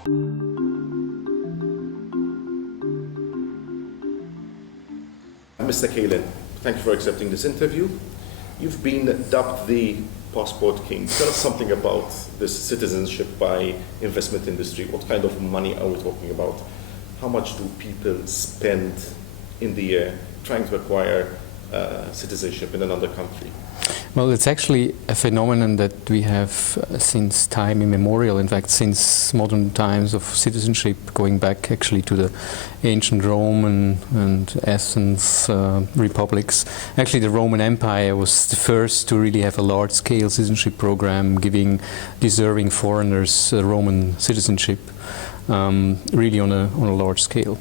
Mr. Kalin, thank you for accepting this interview. You've been dubbed the Passport King. Tell us something about this citizenship by investment industry. What kind of money are we talking about? How much do people spend in the year trying to acquire citizenship in another country? Well, it's actually a phenomenon that we have since time immemorial. In fact, since modern times of citizenship, going back actually to the ancient Roman and Athens republics. Actually, the Roman Empire was the first to really have a large-scale citizenship program, giving deserving foreigners Roman citizenship. Really on a large scale.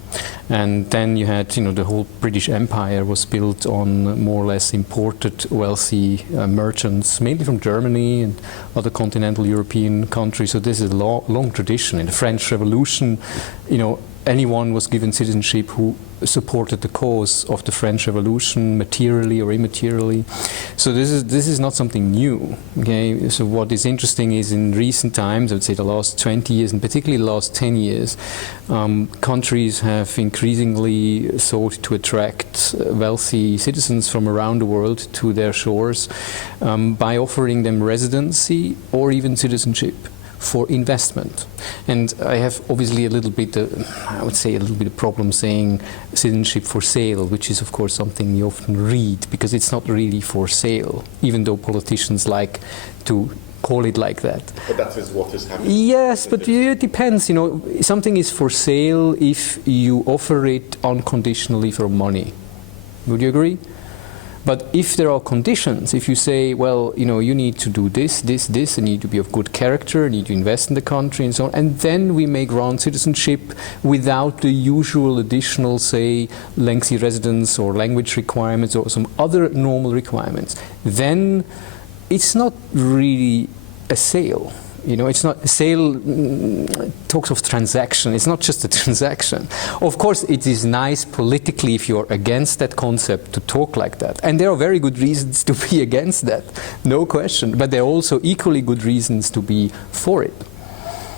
And then you had, the whole British Empire was built on more or less imported wealthy merchants, mainly from Germany and other continental European countries. So this is a long tradition. In the French Revolution, anyone was given citizenship who supported the cause of the French Revolution, materially or immaterially. So this is not something new. Okay. So what is interesting is in recent times, I would say the last 20 years, and particularly the last 10 years, countries have increasingly sought to attract wealthy citizens from around the world to their shores by offering them residency or even citizenship for investment. And I have obviously a little bit of problem saying citizenship for sale, which is of course something you often read, because it's not really for sale, even though politicians like to call it like that. But that is what is happening. Yes, but it depends. Something is for sale if you offer it unconditionally for money. Would you agree? But if there are conditions, if you say, well, you need to do this, and you need to be of good character, you need to invest in the country and so on, and then we may grant citizenship without the usual additional, say, lengthy residence or language requirements or some other normal requirements, then it's not really a sale. It's not a sale, talks of transaction. It's not just a transaction. Of course, it is nice politically if you're against that concept to talk like that. And there are very good reasons to be against that, no question. But there are also equally good reasons to be for it.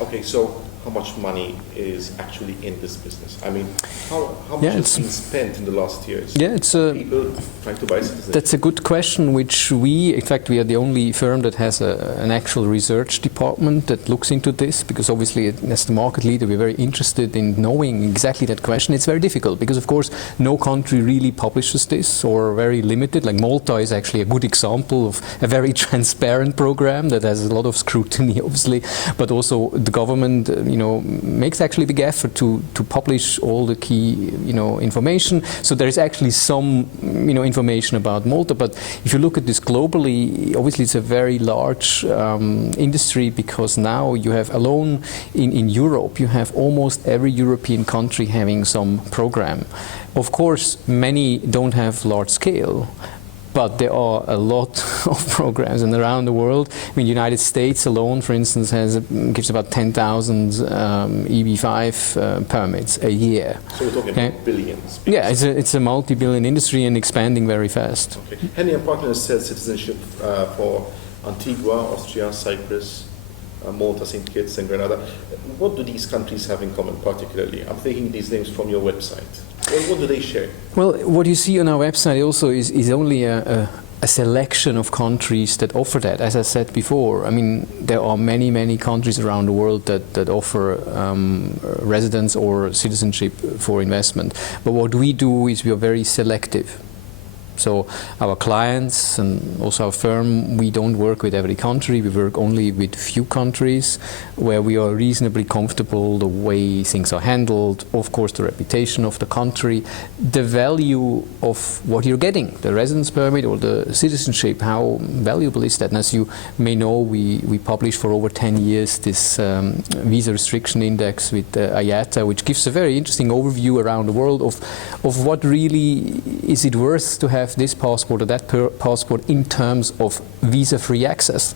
Okay, so how much money is actually in this business? I mean, how much has been spent in the last years? Yeah, people trying to buy citizenship? That's a good question, which in fact, we are the only firm that has an actual research department that looks into this, because obviously, as the market leader, we're very interested in knowing exactly that question. It's very difficult, because of course, no country really publishes this, or very limited. Like Malta is actually a good example of a very transparent program that has a lot of scrutiny, obviously, but also the government makes actually big effort to publish all the key, information. So there is actually some, information about Malta. But if you look at this globally, obviously it's a very large industry, because now you have alone in Europe, you have almost every European country having some program. Of course, many don't have large scale. But there are a lot of programs, and around the world, the United States alone, for instance, gives about 10,000 EB5 permits a year. So we're talking about billions. Yeah, it's a multi-billion industry and expanding very fast. Okay. Henry & Partners sells citizenship for Antigua, Austria, Cyprus, Malta, St. Kitts, and Grenada. What do these countries have in common, particularly? I'm taking these names from your website. What do they share? Well, what you see on our website also is only a selection of countries that offer that. As I said before, there are many countries around the world that offer residence or citizenship for investment. But what we do is we are very selective. So our clients and also our firm, we don't work with every country. We work only with few countries where we are reasonably comfortable the way things are handled, of course the reputation of the country, the value of what you're getting, the residence permit or the citizenship, how valuable is that? And as you may know, we published for over 10 years this visa restriction index with IATA, which gives a very interesting overview around the world of what really is it worth to have this passport or that passport in terms of visa-free access.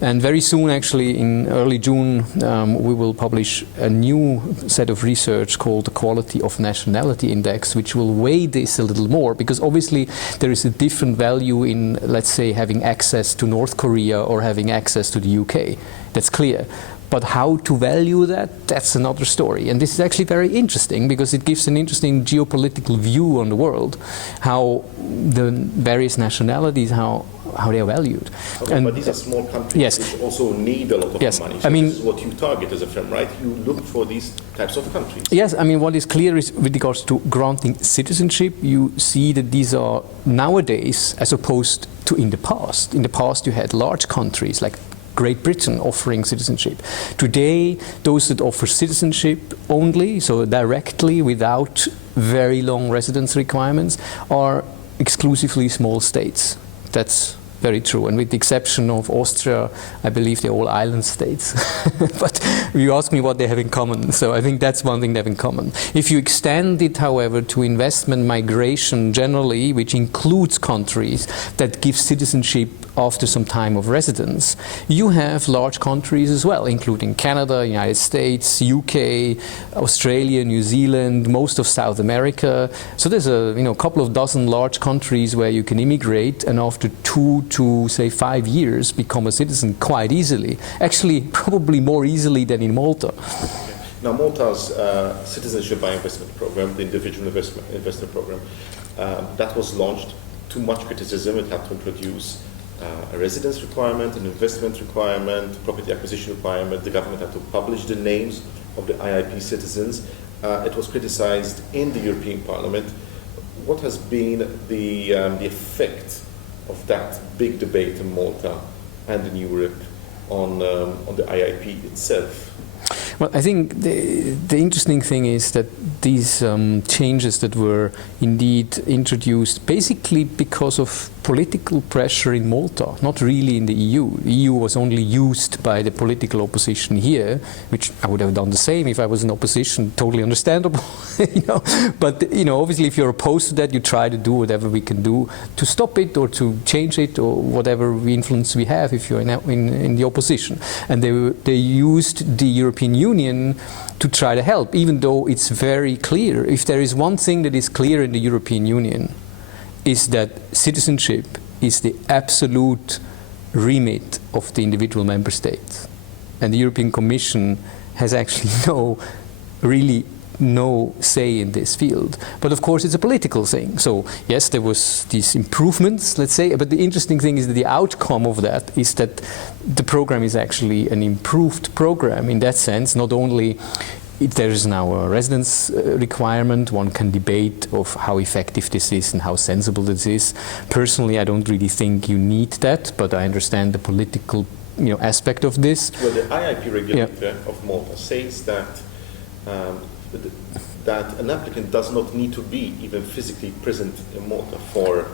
And very soon, actually in early June, we will publish a new set of research called the Quality of Nationality Index, which will weigh this a little more, because obviously there is a different value in, let's say, having access to North Korea or having access to the UK. That's clear. But how to value that, that's another story. And this is actually very interesting because it gives an interesting geopolitical view on the world, how the various nationalities, how they are valued. Okay, but these are small countries yes. which also need a lot of money. So I mean, this is what you target as a firm, right? You look for these types of countries. Yes, I mean, what is clear is with regards to granting citizenship, you see that these are nowadays as opposed to in the past. In the past, you had large countries like Great Britain offering citizenship. Today, those that offer citizenship only, so directly without very long residence requirements, are exclusively small states. That's very true. And with the exception of Austria, I believe they're all island states. But you ask me what they have in common. So I think that's one thing they have in common. If you extend it, however, to investment migration generally, which includes countries that give citizenship after some time of residence, you have large countries as well, including Canada, United States, UK, Australia, New Zealand, most of South America. So there's a couple of dozen large countries where you can immigrate and after 2 to say 5 years become a citizen quite easily. Actually, probably more easily than in Malta. Now, Malta's citizenship by investment program, the individual investor program, that was launched to much criticism. It had to introduce a residence requirement, an investment requirement, property acquisition requirement. The government had to publish the names of the IIP citizens. It was criticized in the European Parliament. What has been the effect of that big debate in Malta and in Europe on the IIP itself? Well, I think the interesting thing is that these changes that were indeed introduced basically because of political pressure in Malta, not really in the EU. The EU was only used by the political opposition here, which I would have done the same if I was in opposition, totally understandable. But obviously if you're opposed to that, you try to do whatever we can do to stop it or to change it or whatever influence we have if you're in the opposition. And they used the European Union to try to help, even though it's very clear. If there is one thing that is clear in the European Union, is that citizenship is the absolute remit of the individual member states. And the European Commission has actually no say in this field. But of course it's a political thing. So yes, there was these improvements, let's say, but the interesting thing is that the outcome of that is that the program is actually an improved program in that sense. Not only there is now a residence requirement, one can debate of how effective this is and how sensible this is. Personally, I don't really think you need that, but I understand the political aspect of this. Well, the IIP regulator of Malta says that that an applicant does not need to be even physically present in Malta for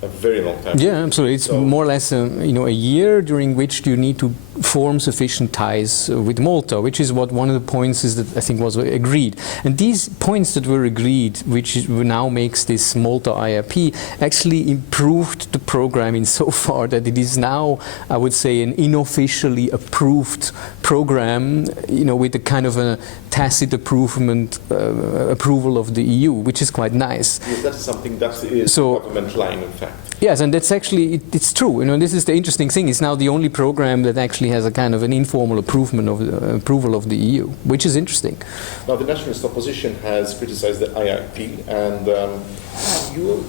a very long time. Yeah, absolutely. It's more or less a year during which you need to form sufficient ties with Malta, which is what one of the points is that I think was agreed. And these points that were agreed, which now makes this Malta IIP, actually improved the program in so far that it is now, I would say, an unofficially approved program, with a kind of a tacit approval of the EU, which is quite nice. Yes, that is something that is the government line, in fact. Yes, and that's actually, it's true. This is the interesting thing. It's now the only program that actually has a kind of an informal approval of the EU, which is interesting. Now, the nationalist opposition has criticized the IIP, and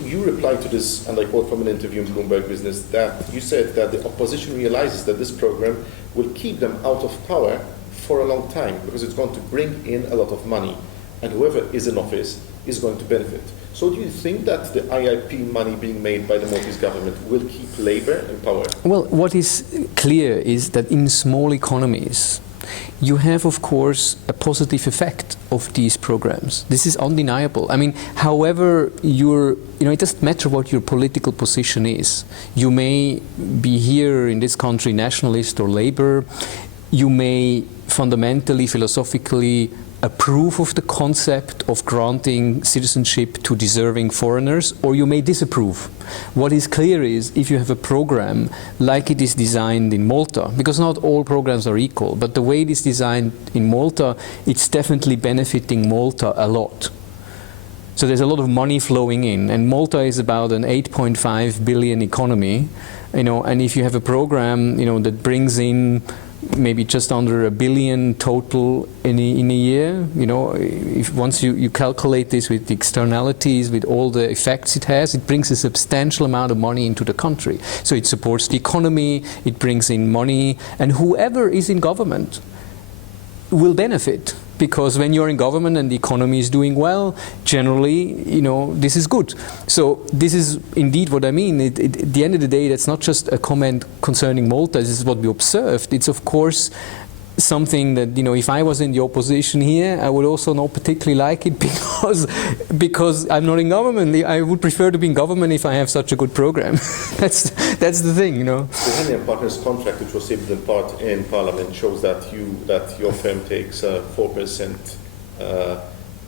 you replied to this, and I quote from an interview in Bloomberg Business, that you said that the opposition realizes that this program will keep them out of power for a long time because it's going to bring in a lot of money, and whoever is in office is going to benefit. So do you think that the IIP money being made by the Maltese government will keep Labour in power? Well, what is clear is that in small economies, you have, of course, a positive effect of these programs. This is undeniable. I mean, however, it doesn't matter what your political position is. You may be here in this country nationalist or Labour. You may fundamentally, philosophically approve of the concept of granting citizenship to deserving foreigners, or you may disapprove. What is clear is if you have a program like it is designed in Malta, because not all programs are equal, but the way it is designed in Malta, it's definitely benefiting Malta a lot. So there's a lot of money flowing in, and Malta is about an 8.5 billion economy, and if you have a program, that brings in maybe just under $1 billion total in a year. You know, if once you calculate this with the externalities, with all the effects it has, it brings a substantial amount of money into the country. So it supports the economy, it brings in money, and whoever is in government will benefit. Because when you're in government and the economy is doing well, generally, you know, this is good. So this is indeed what I mean. At the end of the day, that's not just a comment concerning Malta. This is what we observed. It's of course something that, you know, if I was in the opposition here, I would also not particularly like it because I'm not in government. I would prefer to be in government if I have such a good program. That's the thing, you know. The Henley and Partners contract, which was tabled in part in Parliament, shows that your firm takes a 4%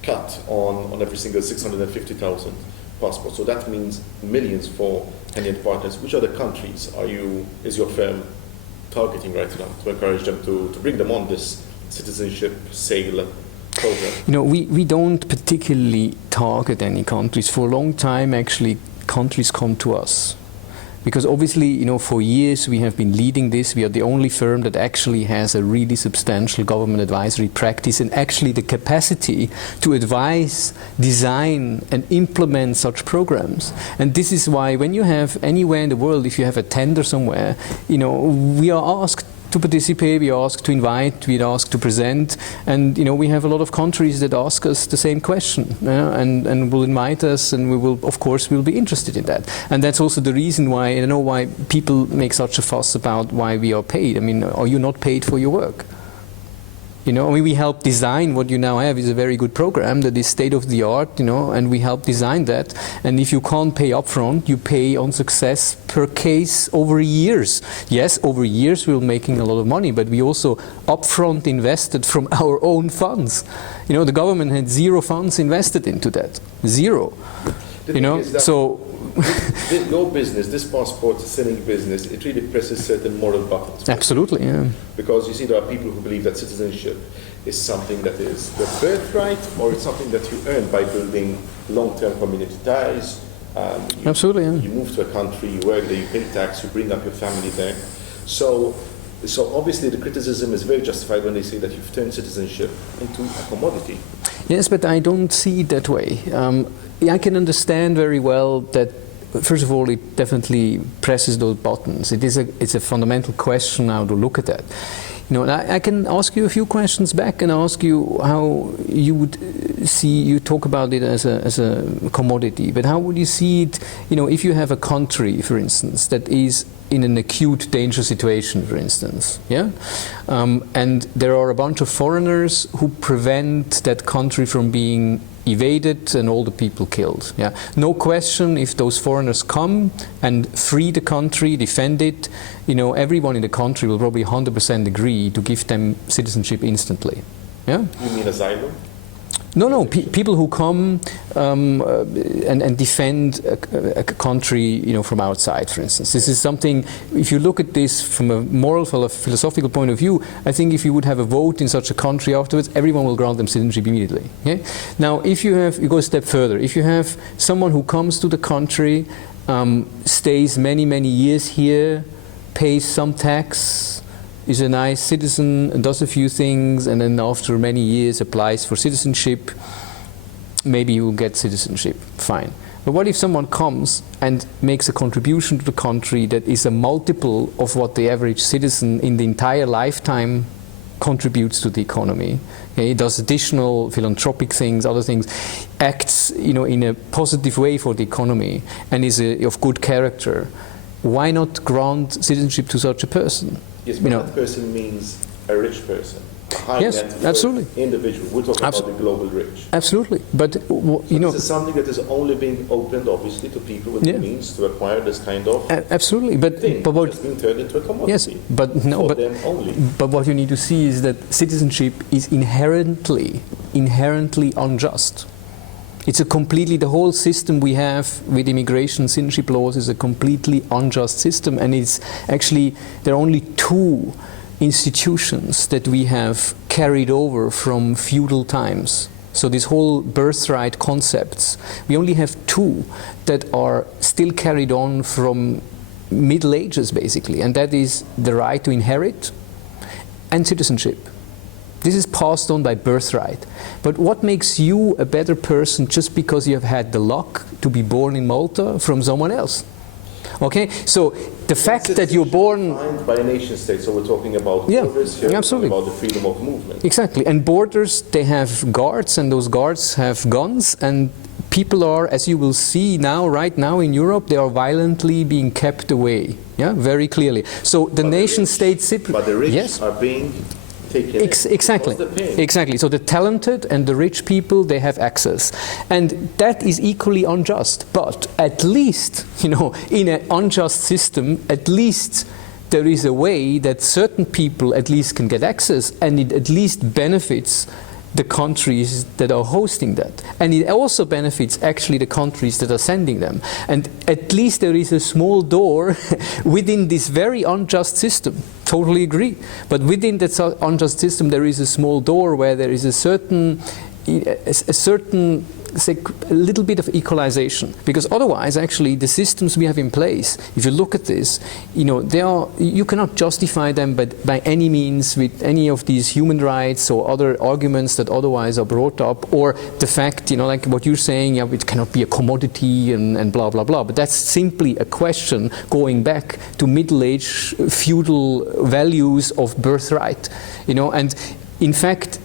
cut on every single 650,000 passports. So that means millions for Henley and Partners. Which other countries is your firm targeting right now to encourage them to bring them on this citizenship sale program? You know, we don't particularly target any countries. For a long time, actually, countries come to us. Because obviously, you know, for years we have been leading this. We are the only firm that actually has a really substantial government advisory practice and actually the capacity to advise, design and implement such programs. And this is why when you have anywhere in the world, if you have a tender somewhere, you know, we are asked to participate, we are asked to invite, we are asked to present, and you know, we have a lot of countries that ask us the same question, and will invite us, and we will, of course, we'll be interested in that. And that's also the reason why, I don't know why people make such a fuss about why we are paid. I mean, are you not paid for your work? You know, I mean, we help design what you now have is a very good program that is state of the art, you know, and we help design that. And if you can't pay upfront, you pay on success per case over years. Yes, over years we're making a lot of money, but we also upfront invested from our own funds. You know, the government had 0 funds invested into that. 0. You know, so your business, this passport selling business, it really presses certain moral buttons. Absolutely, yeah. Because you see, there are people who believe that citizenship is something that is the birthright, or it's something that you earn by building long-term community ties. Absolutely, yeah. You move to a country, you work there, you pay tax, you bring up your family there. So obviously the criticism is very justified when they say that you've turned citizenship into a commodity. Yes, but I don't see it that way. I can understand very well that, first of all, it definitely presses those buttons. It's a fundamental question how to look at that. You know, and I can ask you a few questions back and ask you how you would see, you talk about it as a commodity, but how would you see it, you know, if you have a country, for instance, that is in an acute danger situation, for instance, yeah? And there are a bunch of foreigners who prevent that country from being evaded and all the people killed. Yeah, no question, if those foreigners come and free the country, defend it, you know, everyone in the country will probably 100% agree to give them citizenship instantly. Yeah? You mean asylum? No, people who come and defend a country, you know, from outside, for instance. This is something, if you look at this from a moral, philosophical point of view, I think if you would have a vote in such a country afterwards, everyone will grant them citizenship immediately. Okay? Now, if you go a step further, if you have someone who comes to the country, stays many, many years here, pays some tax, is a nice citizen and does a few things, and then after many years applies for citizenship, maybe you will get citizenship, fine. But what if someone comes and makes a contribution to the country that is a multiple of what the average citizen in the entire lifetime contributes to the economy? Okay, does additional philanthropic things, other things, acts, you know, in a positive way for the economy and is of good character. Why not grant citizenship to such a person? Yes, but that person means a rich person, a high yes, net worth absolutely. individual. We're talking about the global rich. Absolutely, but you know, this is something that is only being opened, obviously, to people with the means to acquire this kind of absolutely. But what it's being turned into a commodity? Yes, but no, for them only. But what you need to see is that citizenship is inherently unjust. It's a completely, the whole system we have with immigration citizenship laws is a completely unjust system, and it's actually, there are only 2 institutions that we have carried over from feudal times. So this whole birthright concepts, we only have 2 that are still carried on from Middle Ages basically, and that is the right to inherit and citizenship. This is passed on by birthright. But what makes you a better person just because you have had the luck to be born in Malta from someone else? Okay, so the fact that you're born... defined by a nation state, so we're talking about borders here, absolutely. We're talking about the freedom of movement. Exactly, and borders, they have guards, and those guards have guns, and people are, as you will see now, right now in Europe, they are violently being kept away, yeah, very clearly. So the nation state... But the rich are being... Exactly. So the talented and the rich people, they have access. And that is equally unjust. But at least, in an unjust system, at least there is a way that certain people at least can get access, and it at least benefits the countries that are hosting that. And it also benefits actually the countries that are sending them. And at least there is a small door within this very unjust system. Totally agree. But within that unjust system there is a small door where there is a certain say, a little bit of equalization, because otherwise actually the systems we have in place, if you look at this, you cannot justify them by any means with any of these human rights or other arguments that otherwise are brought up, or the fact, like what you're saying, it cannot be a commodity and blah blah blah. But that's simply a question going back to middle-age feudal values of birthright, and in fact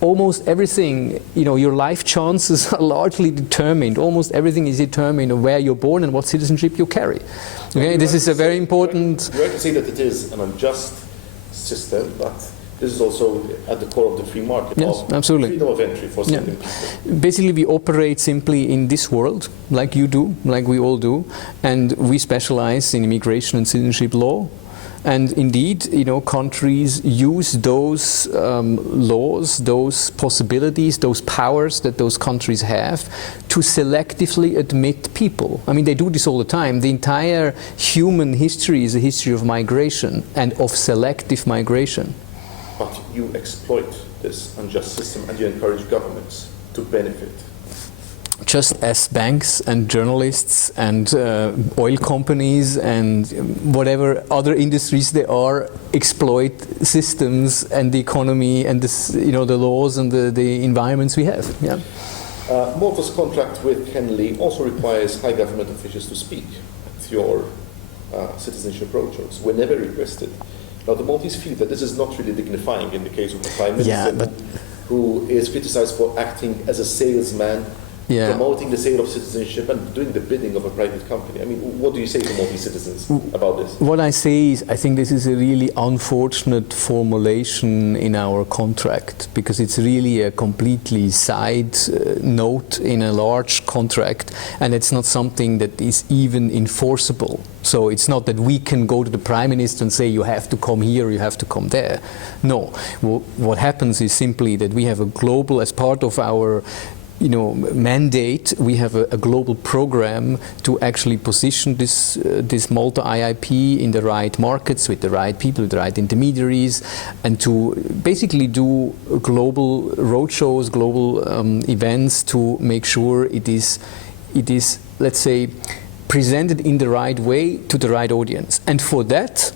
almost everything, your life chances are largely determined. Almost everything is determined of where you're born and what citizenship you carry. Okay, this is a very important... You have to say that it is an unjust system, but this is also at the core of the free market. Yes, absolutely. Freedom of entry for certain people. Basically, we operate simply in this world, like you do, like we all do, and we specialize in immigration and citizenship law. And indeed, countries use those laws, those possibilities, those powers that those countries have to selectively admit people. I mean, they do this all the time. The entire human history is a history of migration and of selective migration. But you exploit this unjust system and you encourage governments to benefit. Just as banks and journalists and oil companies and whatever other industries there are exploit systems and the economy and the laws and the environments we have. Yeah. Malta's contract with Henley also requires high government officials to speak at your citizenship roadshows whenever requested. Now the Maltese feel that this is not really dignifying in the case of the Prime Minister, who is criticized for acting as a salesman, promoting the sale of citizenship and doing the bidding of a private company. I mean, what do you say to Maltese citizens about this? What I say is, I think this is a really unfortunate formulation in our contract, because it's really a completely side note in a large contract, and it's not something that is even enforceable. So it's not that we can go to the Prime Minister and say you have to come here or you have to come there. No. What happens is simply that we have a global, as part of our mandate, we have a global program to actually position this Malta IIP in the right markets with the right people, with the right intermediaries, and to basically do global roadshows, global events to make sure it is, let's say, presented in the right way to the right audience. And for that,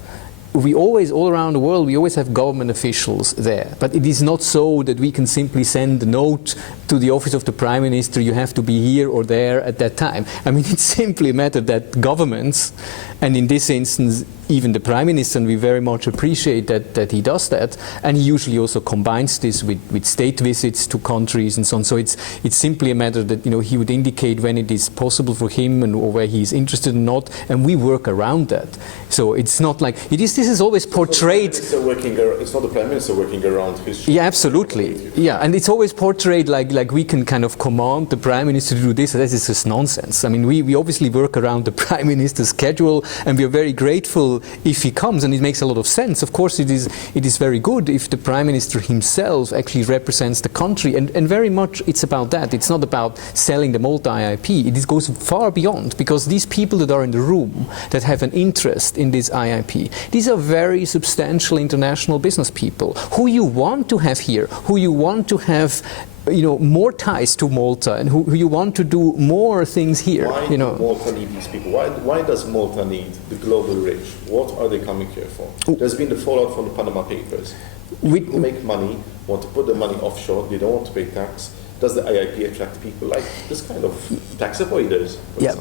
we always, all around the world, we always have government officials there. But it is not so that we can simply send a note to the office of the Prime Minister, you have to be here or there at that time. I mean, it's simply a matter that governments, and in this instance, even the Prime Minister, and we very much appreciate that he does that, and he usually also combines this with state visits to countries and so on. So it's simply a matter that he would indicate when it is possible for him and or where he is interested or not, and we work around that. So it's not like this is always portrayed. It's not the Prime Minister working around history. Yeah, absolutely. Yeah, and it's always portrayed like we can kind of command the Prime Minister to do this. That is just nonsense. I mean, we obviously work around the Prime Minister's schedule, and we are very grateful if he comes, and it makes a lot of sense. Of course, it is very good if the Prime Minister himself actually represents the country, and very much it's about that. It's not about selling the Malta IIP. It goes far beyond, because these people that are in the room that have an interest in this IIP, these are very substantial international business people who you want to have here, who you want to have more ties to Malta and who you want to do more things here. Why do Malta need these people? Why does Malta need the global rich? What are they coming here for? There's been the fallout from the Panama Papers. People make money, want to put the money offshore, they don't want to pay tax. Does the IIP attract people like this kind of tax avoiders? Yeah,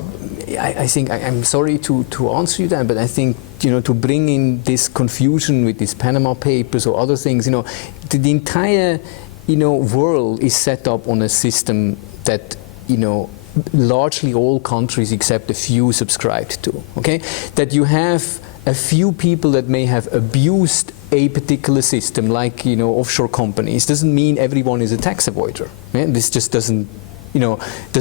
I think I'm sorry to answer you that, but I think to bring in this confusion with these Panama Papers or other things, the entire world is set up on a system that largely all countries except a few subscribed to. Okay, that you have a few people that may have abused a particular system, like offshore companies, doesn't mean everyone is a tax avoider. This just doesn't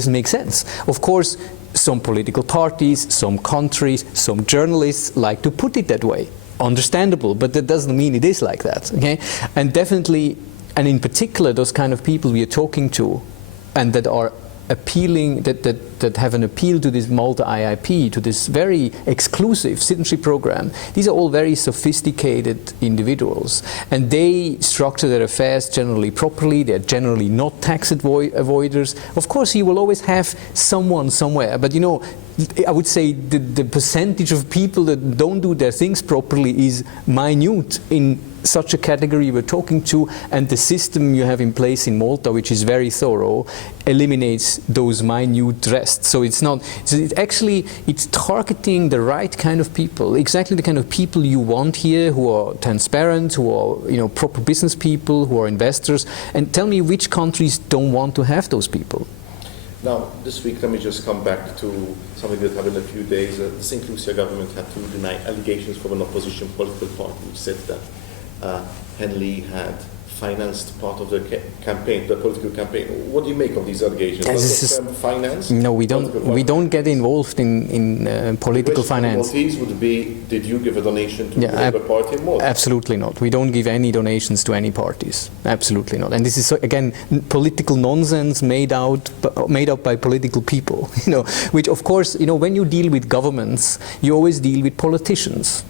make sense. Of course, some political parties, some countries, some journalists like to put it that way. Understandable, but that doesn't mean it is like that. Okay, and definitely, and in particular, those kind of people we are talking to, and that are appealing, that have an appeal to this Malta IIP, to this very exclusive citizenship program. These are all very sophisticated individuals, and they structure their affairs generally properly. They're generally not tax avoiders. Of course, you will always have someone somewhere, but I would say the percentage of people that don't do their things properly is minute in such a category we're talking to, and the system you have in place in Malta, which is very thorough, eliminates those minute rest. So it's targeting the right kind of people, exactly the kind of people you want here, who are transparent, who are proper business people, who are investors. And tell me which countries don't want to have those people. Now, this week, let me just come back to something that happened in a few days. The St. Lucia government had to deny allegations from an opposition political party, which said that Henley had financed part of the campaign, the political campaign. What do you make of these allegations? Does the term finance? No, we don't get involved in political finance. The Maltese would be, did you give a donation to the party in Malta? Absolutely not. We don't give any donations to any parties. Absolutely not. And this is again political nonsense made up by political people. Which of course, when you deal with governments, you always deal with politicians.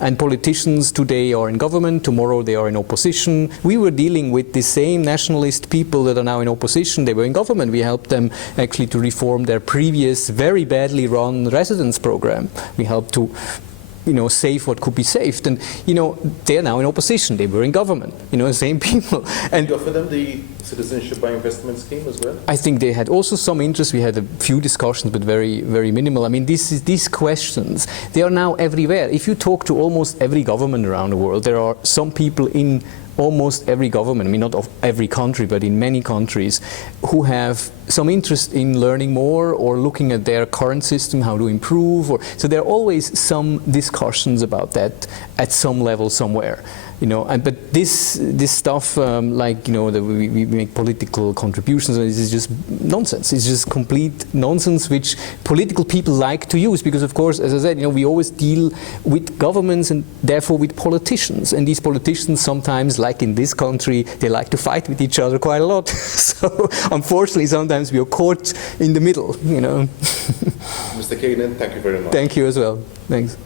And politicians today are in government, tomorrow they are in opposition. We were dealing with the same nationalist people that are now in opposition. They were in government. We helped them actually to reform their previous very badly run residence program. We helped to save what could be saved. And, they are now in opposition. They were in government, the same people. And did you offer them the citizenship by investment scheme as well? I think they had also some interest. We had a few discussions, but very, very minimal. I mean, these questions, they are now everywhere. If you talk to almost every government around the world, there are some people in almost every government, I mean not of every country, but in many countries, who have some interest in learning more or looking at their current system, how to improve. So there are always some discussions about that at some level somewhere. But this stuff, that we make political contributions, this is just nonsense. It's just complete nonsense, which political people like to use, because of course, as I said, we always deal with governments and therefore with politicians, and these politicians sometimes, like in this country, they like to fight with each other quite a lot. So unfortunately, sometimes we are caught in the middle. Mr. Kanan, thank you very much. Thank you as well. Thanks.